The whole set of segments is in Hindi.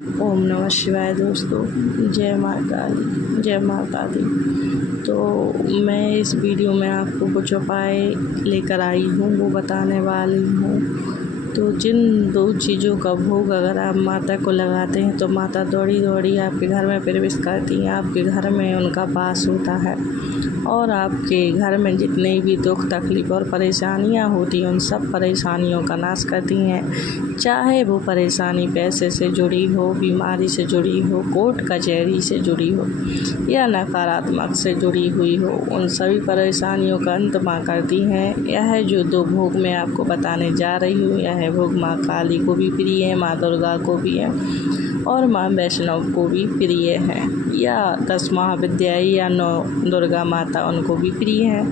ओम नमः शिवाय दोस्तों, जय माँ काली, जय माता दी। तो मैं इस वीडियो में आपको कुछ उपाय लेकर आई हूँ, वो बताने वाली हूँ। तो जिन दो चीज़ों का भोग अगर आप माता को लगाते हैं तो माता दौड़ी दौड़ी आपके घर में प्रवेश करती हैं, आपके घर में उनका वास होता है और आपके घर में जितने भी दुख तकलीफ़ और परेशानियां होती हैं उन सब परेशानियों का नाश करती हैं। चाहे वो परेशानी पैसे से जुड़ी हो, बीमारी से जुड़ी हो, कोर्ट कचहरी से जुड़ी हो या नकारात्मक से जुड़ी हुई हो, उन सभी परेशानियों का अंत माँ करती हैं। यह जो दो भोग मैं आपको बताने जा रही हूँ, यह भोग माँ काली को भी प्रिय है, माँ दुर्गा को भी है और माँ वैष्णव को भी प्रिय है, या 10 महाविद्या या 9 दुर्गा माता उनको भी प्रिय है।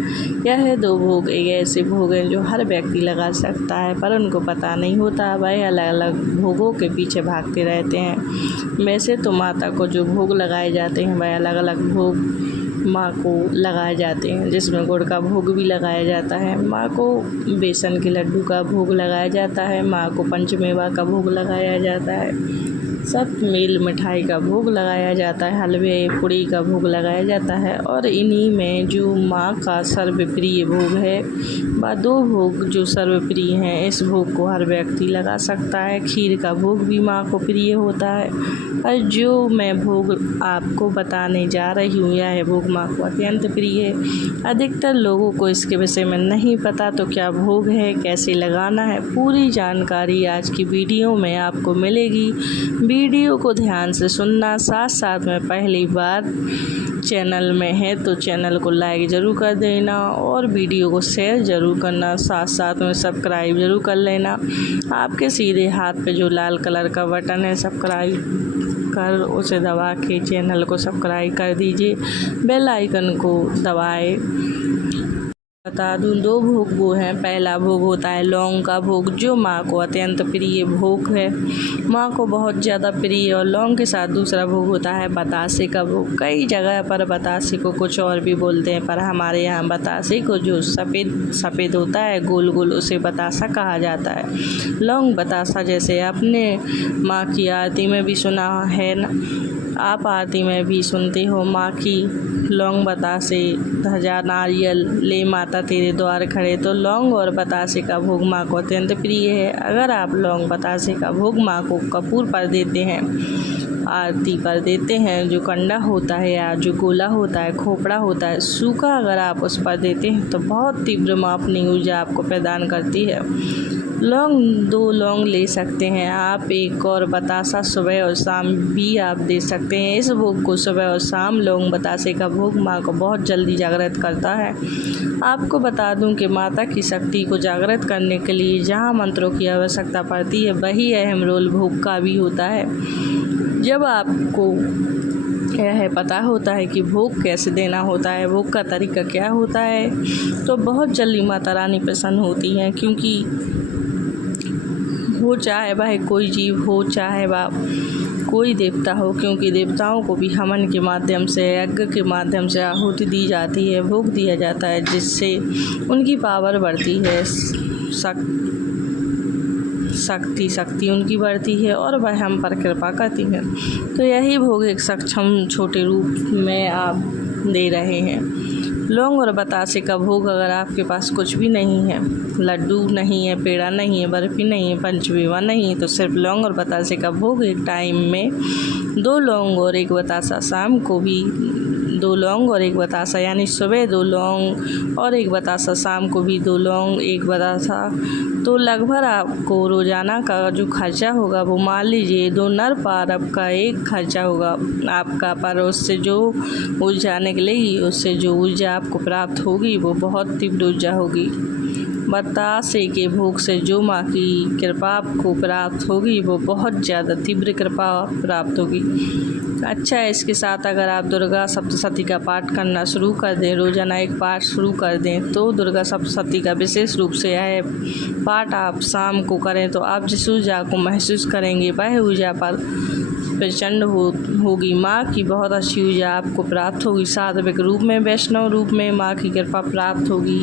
यह दो भोग एक ऐसे भोग हैं जो हर व्यक्ति लगा सकता है, पर उनको पता नहीं होता। वह अलग अलग भोगों के पीछे भागते रहते हैं। वैसे तो माता को जो भोग लगाए जाते हैं वह अलग अलग भोग माँ को लगाए जाते हैं, जिसमें गुड़ का भोग भी लगाया जाता है, माँ को बेसन के लड्डू का भोग लगाया जाता है, माँ को पंचमेवा का भोग लगाया जाता है, सब मेल मिठाई का भोग लगाया जाता है, हलवे पूड़ी का भोग लगाया जाता है। और इन्हीं में जो माँ का सर्वप्रिय भोग है, वह दो भोग जो सर्वप्रिय हैं, इस भोग को हर व्यक्ति लगा सकता है। खीर का भोग भी माँ को प्रिय होता है, और जो मैं भोग आपको बताने जा रही हूँ यह भोग माँ को अत्यंत प्रिय है। अधिकतर लोगों को इसके विषय में नहीं पता, तो क्या भोग है, कैसे लगाना है, पूरी जानकारी आज की वीडियो में आपको मिलेगी। वीडियो को ध्यान से सुनना, साथ साथ में पहली बार चैनल में है तो चैनल को लाइक ज़रूर कर देना और वीडियो को शेयर ज़रूर करना, साथ साथ में सब्सक्राइब ज़रूर कर लेना। आपके सीधे हाथ पे जो लाल कलर का बटन है सब्सक्राइब कर, उसे दबा के चैनल को सब्सक्राइब कर दीजिए, बेल आइकन को दबाएं। बता दूं, दो भोग वो हैं। पहला भोग होता है लौंग का भोग, जो माँ को अत्यंत प्रिय भोग है, माँ को बहुत ज़्यादा प्रिय। और लौंग के साथ दूसरा भोग होता है बतासे का भोग। कई जगह पर बतासे को कुछ और भी बोलते हैं, पर हमारे यहाँ बतासे को जो सफ़ेद सफ़ेद होता है गोल गोल, उसे बतासा कहा जाता है। लौंग बतासा जैसे आपने माँ की आरती में भी सुना है ना, आप आरती में भी सुनते हो माँ की, लौंग बतासे ध्वजा नारियल ले माता तेरे द्वार खड़े। तो लौंग और बतासे का भोग माँ को अत्यंत प्रिय है। अगर आप लौंग बतासे का भोग माँ को कपूर पर देते हैं, आरती पर देते हैं, जो कंडा होता है या जो गोला होता है, खोपड़ा होता है, सूखा, अगर आप उस पर देते हैं तो बहुत तीव्र माँ अपनी ऊर्जा आपको प्रदान करती है। लौंग 2 लौंग ले सकते हैं आप, एक और बतासा सुबह और शाम भी आप दे सकते हैं। इस भोग को सुबह और शाम लौंग बतासे का भोग माँ को बहुत जल्दी जागृत करता है। आपको बता दूं कि माता की शक्ति को जागृत करने के लिए जहाँ मंत्रों की आवश्यकता पड़ती है, वही अहम रोल भोग का भी होता है। जब आपको यह पता होता है कि भोग कैसे देना होता है, भोग का तरीका क्या होता है, तो बहुत जल्दी माता रानी प्रसन्न होती हैं। क्योंकि हो चाहे वह कोई जीव हो, चाहे वह कोई देवता हो, क्योंकि देवताओं को भी हवन के माध्यम से, यज्ञ के माध्यम से आहुति दी जाती है, भोग दिया जाता है, जिससे उनकी पावर बढ़ती है, शक्ति उनकी बढ़ती है और वह हम पर कृपा करती है। तो यही भोग एक सक्षम छोटे रूप में आप दे रहे हैं। लौंग और बतासे का भोग अगर आपके पास कुछ भी नहीं है, लड्डू नहीं है, पेड़ा नहीं है, बर्फ़ी नहीं है, पंचमेवा नहीं है, तो सिर्फ लौंग और बतासे का भोग एक टाइम में 2 लौंग और 1 बतासा, शाम को भी 2 लौंग और 1 बतासा, यानी सुबह 2 लौंग और 1 बतासा, शाम को भी 2 लौंग 1 बतासा। तो लगभग आपको रोज़ाना का जो खर्चा होगा वो मान लीजिए 2 नर पारब का एक खर्चा होगा आपका, पर उससे जो ऊर्जा निकलेगी, उससे जो ऊर्जा आपको प्राप्त होगी वो बहुत तीव्र ऊर्जा होगी। बतासे के भोग से जो माँ की कृपा आपको प्राप्त होगी वो बहुत ज़्यादा तीव्र कृपा प्राप्त होगी। अच्छा, इसके साथ अगर आप दुर्गा सप्तशती का पाठ करना शुरू कर दें, रोज़ाना एक पाठ शुरू कर दें, तो दुर्गा सप्तशती का विशेष रूप से यह पाठ आप शाम को करें, तो आप जिस ऊर्जा को महसूस करेंगे वह ऊर्जा पर प्रचंड होगी। माँ की बहुत अच्छी ऊर्जा आपको प्राप्त होगी। सात्विक रूप में, वैष्णव रूप में माँ की कृपा प्राप्त होगी।